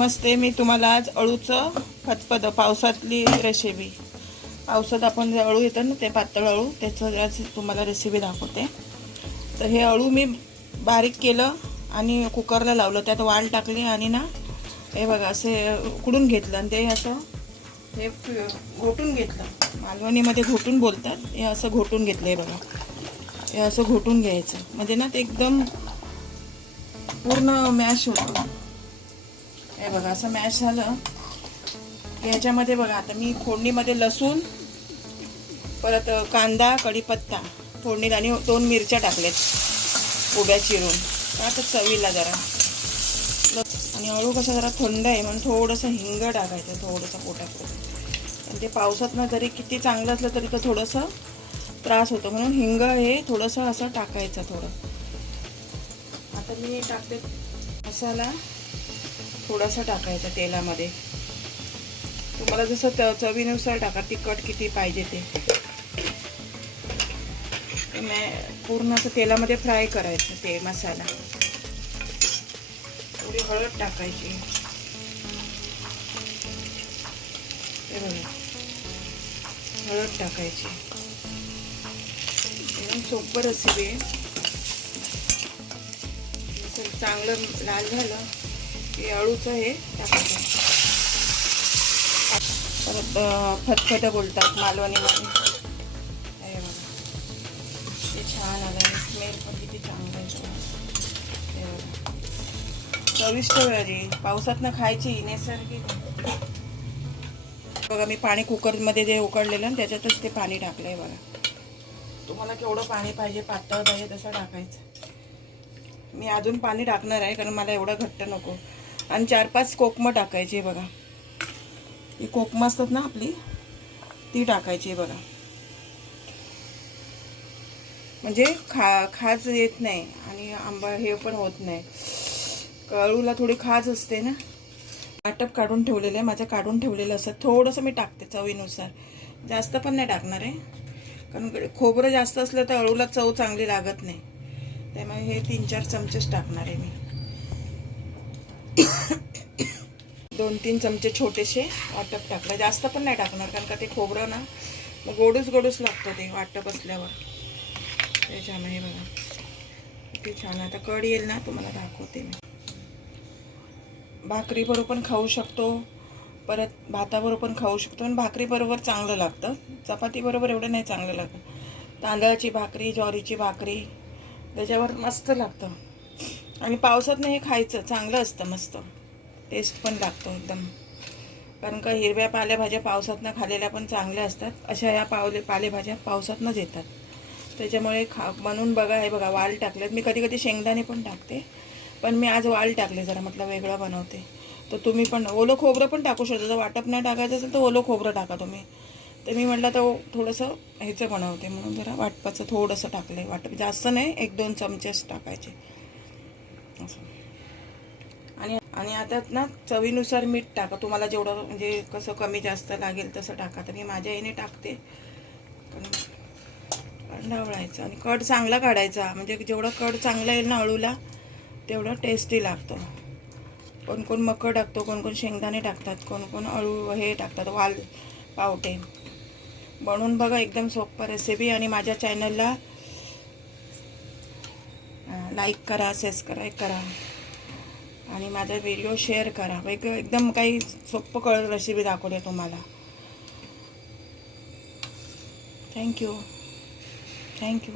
नमस्ते मी तुम्हाला आज अळूचं फतफद पावसातली रेसिपी पावसात आपण जे अळू येतं ना ते पातळ अळू त्याचं आज तुम्हाला रेसिपी दाखवते. तर हे अळू मी बारीक केलं आणि कुकरला लावलं. त्यात वाल टाकली आणि ना हे बघा असे उकडून घेतलं आणि ते असं हे घोटून घेतलं. मालवणीमध्ये घोटून बोलतात. हे असं घोटून घेतलं हे बघा. हे असं घोटून घ्यायचं. म्हणजे ना ते एकदम पूर्ण मॅश होतं. हे बघा असं मॅश झालं. याच्यामध्ये बघा आता मी फोडणीमध्ये लसूण परत कांदा कढीपत्ता फोडणीत आणि दोन मिरच्या टाकल्यात उभ्या चिरून. तर आता चवीला जरा. आणि अळू कसं जरा थंड आहे म्हणून थोडंसं हिंग टाकायचं थोडंसं पोटात. आणि ते पावसातनं जरी किती चांगलं असलं तरी तर थोडंसं त्रास होतो. म्हणून हिंग हे थोडंसं असं टाकायचं थोडं. आता मी टाकते मसाला. थोडासा टाकायचा तेलामध्ये. तुम्हाला जसं त चवीनुसार टाका तिखट किती पाहिजे ते. मॅ पूर्ण असं तेलामध्ये फ्राय करायचं ते मसाला. थोडी हळद टाकायची. बघा. हळद टाकायची. एकदम सोपं रेसिपी आहे. चांगलं लाल झालं. हे अळूचं हे टाकायचं परत अं, बोलतात मालवणीमध्ये हे बघा. ते छान आलं स्मेल पण किती चांगलं आहे. चविष्ट भाजी पावसातनं खायची नैसर्गिक बघा मी पाणी कुकरमध्ये जे उकडलेलं ना त्याच्यातच ते पाणी टाकलं आहे बघा. तुम्हाला केवढं पाणी पाहिजे पातळ पाहिजे तसं टाकायचं. मी अजून पाणी टाकणार आहे कारण मला एवढं घट्ट नको. आणि चार पाच कोकमं टाकायची बघा. ही कोकमं असतात ना आपली ती टाकायची बघा. म्हणजे खा खाज येत नाही आणि आंबा हे पण होत नाही. कळूला थोडी खाज असते ना. वाटप काढून ठेवलेलं आहे माझं काढून ठेवलेलं असं. थोडंसं मी टाकते चवीनुसार. जास्त पण नाही टाकणार आहे. कारण खोबरं जास्त असलं तर अळूला चव चांगली लागत नाही. त्यामुळे हे तीन चार चमचेच टाकणार आहे मी. दोन तीन चमचे छोटेसे वाटप टाकलं. जास्त पण नाही टाकणार कारण का ते खोबरं ना मग गोडूस गोडूस लागतं ते वाटप असल्यावर. त्याच्यामुळे हे बघा. किती छान आता कड येईल ना तुम्हाला दाखवते मी. भाकरीबरोबर पण खाऊ शकतो. परत भाताबरोबर पण खाऊ शकतो. आणि भाकरीबरोबर चांगलं लागतं. चपातीबरोबर एवढं नाही चांगलं लागतं. तांदळाची भाकरी ज्वारीची भाकरी त्याच्यावर मस्त लागतं. आणि पावसातनं हे खायचं चांगलं असतं मस्त. टेस्ट पण लागतो एकदम. कारण का हिरव्या पालेभाज्या पावसातनं खाल्लेल्या पण चांगल्या असतात. अशा या पावले पालेभाज्या पावसातनंच येतात त्याच्यामुळे खा बनवून बघा हे बघा वाल टाकलेत. मी कधी कधी शेंगदाणे पण टाकते. पण मी आज वाल टाकले जरा म्हटलं वेगळं बनवते. तर तुम्ही पण ओलं खोबरं पण टाकू शकता. जर वाटप नाही टाकायचं असेल तर ओलं खोबरं टाका तुम्ही. तर मी म्हटलं तर थोडंसं ह्याचं बनवते म्हणून जरा वाटपाचं थोडंसं टाकलं आहे वाटप. जास्त नाही एक दोन चमचेच टाकायचे. असं आणि आणि आता ना चवीनुसार मीठ टाका. तुम्हाला जेवढं म्हणजे कसं कमी जास्त लागेल तसं टाका. तर मी माझ्या याने टाकते. ढवळायचं आणि कड चांगला काढायचा. म्हणजे जेवढं कड चांगलं येईल ना अळूला तेवढं टेस्टी लागतं. कोण कोण मक टाकतो कोण कोण शेंगदाणे टाकतात कोण कोण अळू हे टाकतात वाल पावटे. बनवून बघा एकदम सोपं रेसिपी आणि माझ्या चॅनलला लाईक करा सबस्क्राईब करा. आणि माझा व्हिडिओ शेअर करा. म्हणजे वेग एकदम काही सोपं कळ रेसिपी दाखवली तुम्हाला. Thank you thank you